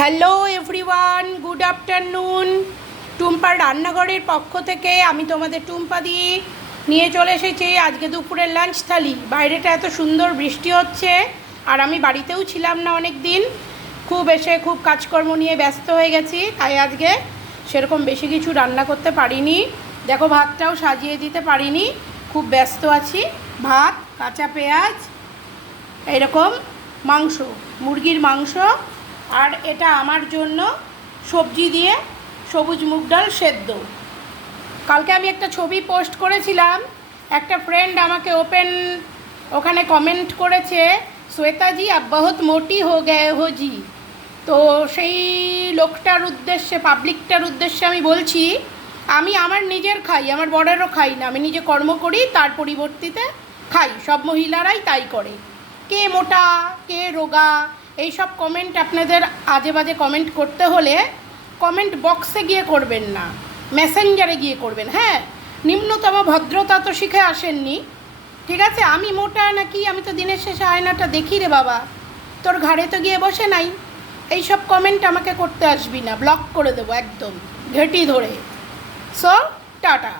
Hello everyone, good afternoon. টুম্পার রান্নাঘরের পক্ষ থেকে আমি তোমাদের টুম্পা দিয়ে নিয়ে চলে এসেছি আজকে দুপুরের লাঞ্চ থালি। বাইরেটা এত সুন্দর বৃষ্টি হচ্ছে, আর আমি বাড়িতেও ছিলাম না অনেক দিন, খুব কাজকর্ম নিয়ে ব্যস্ত হয়ে গেছি, তাই আজকে সেরকম বেশি কিছু রান্না করতে পারিনি। দেখো, ভাতটাও সাজিয়ে দিতে পারিনি, খুব ব্যস্ত আছি। ভাত, কাঁচা পেঁয়াজ, এরকম মাংস, মুরগির মাংস, আর এটা আমার জন্য সবজি দিয়ে সবুজ মুগ ডাল সেদ্ধ। কালকে আমি একটা ছবি পোস্ট করেছিলাম, একটা ফ্রেন্ড আমাকে ওখানে কমেন্ট করেছে, শ্বেতাজি আব বহুত মোটি হো গয়ে হো জি। তো সেই লোকটার উদ্দেশ্যে, পাবলিকটার উদ্দেশ্যে আমি বলছি, আমি আমার নিজের খাই, আমার বরেরও খাই না, আমি নিজে কর্ম করি, তার পরিবর্তিতে খাই। সব মহিলারাই তাই করে। কে মোটা, কে রোগা, এইসব কমেন্ট আপনাদের আজে বাজে কমেন্ট করতে হলে কমেন্ট বক্সে গিয়ে করবেন না, মেসেঞ্জারে গিয়ে করবেন। হ্যাঁ, নিম্নতম ভদ্রতা তো শিখে আসেননি, ঠিক আছে? আমি মোটা নাকি, আমি তো দিনের শেষে আয়নাটা দেখি রে বাবা, তোর ঘাড়ে তো গিয়ে বসে নাই। এইসব কমেন্ট আমাকে করতে আসবি না, ব্লক করে দেবো একদম ঘেঁটি ধরে। So tata.